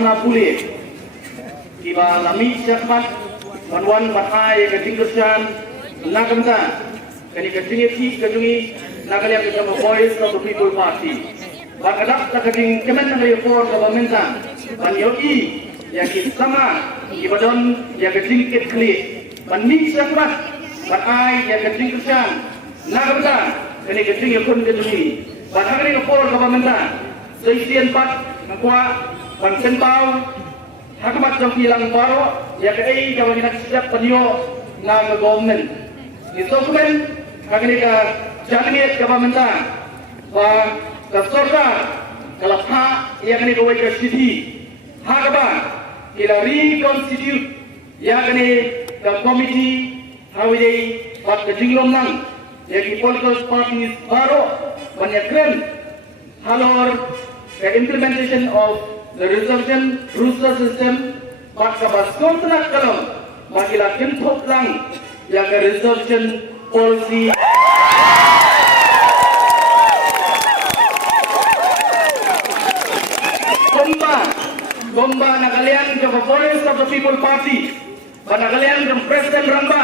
sama pulih. Tiba lami cepat wanwan bahai ketinggalan nakamta. Kini ketinggi kejungi nagalian kita voice of the people party. Bakadak keting kemen dari for government Banyoki yang sama ibadon yang ketinggi kli. Banmi cepat bahai yang ketinggalan nakamta. Kini ketinggi pun kejungi. Bakadak for government. Seisian pat nakwa pansentau hakamat jong hilang baro ya kei kalau kita siap penyo na government ni dokumen kagani ka jamiat government ba ka sarkar kalau ha ya kani ko ka city hakaba ila reconstitute ya kani ka committee hawidei pat ka jinglom nang ya ki political parties baro banyakren halor the implementation of the resolution rooster system maka baskom tenak kalau makilah kentuk lang yang ke resolution policy Gomba nakalian ke voice of the people party nakalian ke Presiden Ramba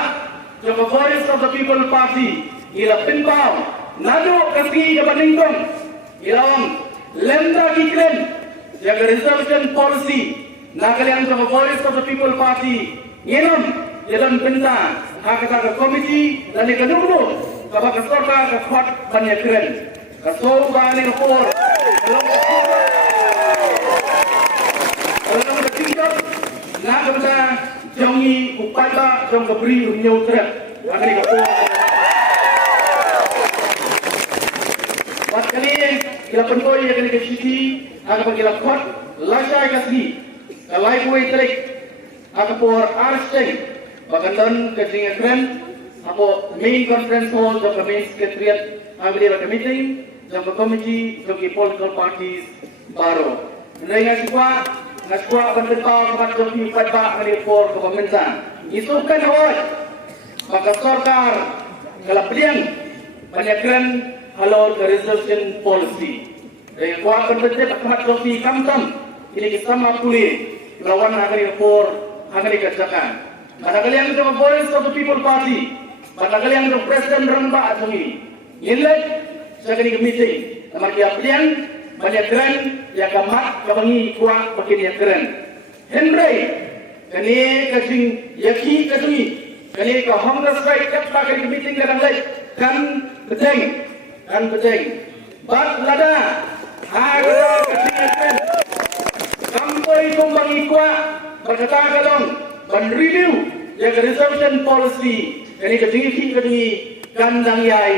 ke voice of the people party ila pinpau nado kasi ke Baningkong ilawang lembra kikren yang resolution policy nakalian ke voice of the people party ngenom jalan benda hakata ke komiti dan ikanunggu kabak sorka ke khot banyak keren ke so bani for kalau tinggal nak benda jongi upaya jong keberi unyau terat angani ke for buat kali kita pentoy yang ke city aga pagila khot lasai kasih kalai kuai terik aga por arsteng bagandon keting ekran apo main conference hall the main secretariat agri meeting the committee the political parties baro nai ngaswa bantau kabat joki pada ngani for governmentan isukan hoy maka sarkar kalapdian banyakran halor the resolution policy dari kuat berbentuk kabat joki kamtam ini sama pulih lawan agri for agri kerjakan pada kalian itu voice of the people party pada kalian itu Presiden Ramba atau ini inlet sekali meeting sama dia kalian banyak keren yang kamat kabangi kuat makin yang keren Henry kini kasing yaki kasih kini ke Honda strike kat pakai meeting dalam lagi kan beteng bat lada harga kasing keren kampoi kumbangi kuat berkata kalong ban review yang resolution policy kini ketinggi gandang yai